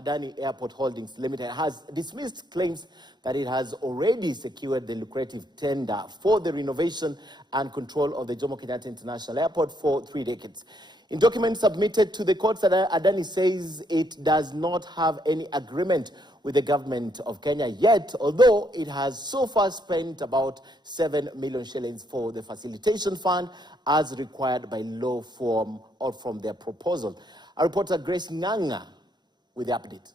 Adani Airport Holdings Limited has dismissed claims that it has already secured the lucrative tender for the renovation and control of the Jomo Kenyatta International Airport for 3 decades. In documents submitted to the courts, Adani says it does not have any agreement with the government of Kenya yet, although it has so far spent about 7 million shillings for the facilitation fund as required by law from their proposal. Our reporter Grace Nganga with the update.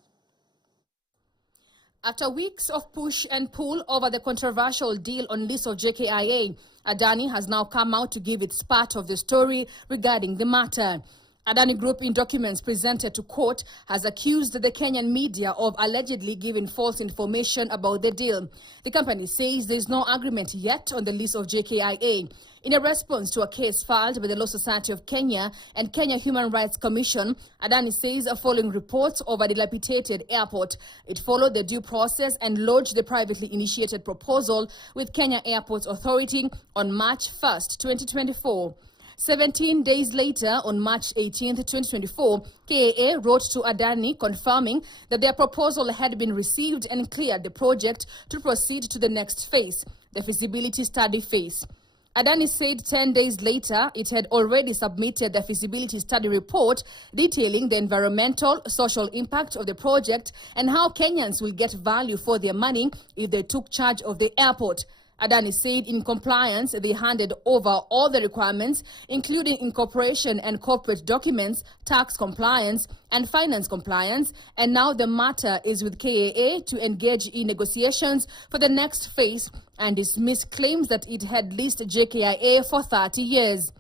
After weeks of push and pull over the controversial deal on lease of JKIA, Adani has now come out to give its part of the story regarding the matter. Adani Group, in documents presented to court, has accused the Kenyan media of allegedly giving false information about the deal. The company says there is no agreement yet on the lease of JKIA. In a response to a case filed by the Law Society of Kenya and Kenya Human Rights Commission, Adani says following reports of a dilapidated airport, it followed the due process and lodged the privately initiated proposal with Kenya Airports Authority on March 1st, 2024. 17 days later, on March 18, 2024, KIA wrote to Adani confirming that their proposal had been received and cleared the project to proceed to the next phase, the feasibility study phase. Adani said 10 days later, it had already submitted the feasibility study report detailing the environmental, social impact of the project and how Kenyans will get value for their money if they took charge of the airport. Adani said in compliance, they handed over all the requirements, including incorporation and corporate documents, tax compliance, and finance compliance, and now the matter is with KIA to engage in negotiations for the next phase and dismiss claims that it had leased JKIA for 30 years.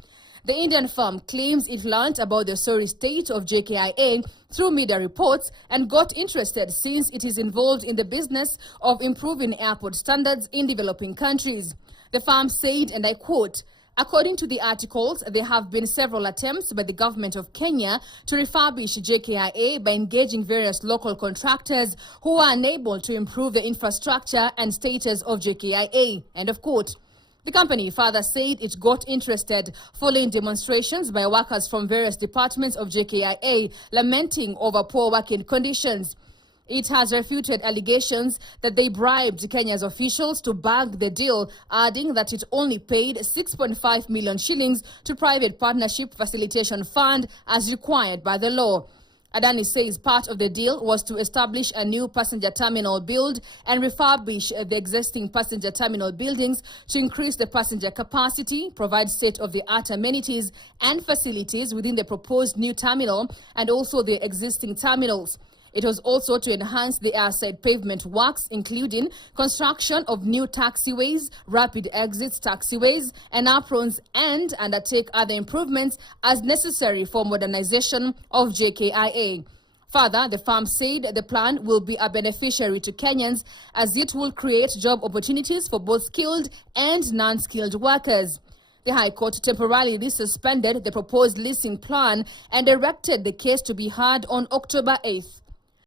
The Indian firm claims it learned about the sorry state of JKIA through media reports and got interested since it is involved in the business of improving airport standards in developing countries. The firm said, and I quote, "According to the articles, there have been several attempts by the government of Kenya to refurbish JKIA by engaging various local contractors who are unable to improve the infrastructure and status of JKIA," end of quote. The company further said it got interested following demonstrations by workers from various departments of JKIA lamenting over poor working conditions. It has refuted allegations that they bribed Kenya's officials to bag the deal, adding that it only paid 6.5 million shillings to private partnership facilitation fund as required by the law. Adani says part of the deal was to establish a new passenger terminal build and refurbish the existing passenger terminal buildings to increase the passenger capacity, provide state-of-the-art amenities and facilities within the proposed new terminal and also the existing terminals. It was also to enhance the airside pavement works, including construction of new taxiways, rapid exits taxiways, and aprons, and undertake other improvements as necessary for modernization of JKIA. Further, the firm said the plan will be a beneficiary to Kenyans as it will create job opportunities for both skilled and non-skilled workers. The High Court temporarily suspended the proposed leasing plan and directed the case to be heard on October 8th.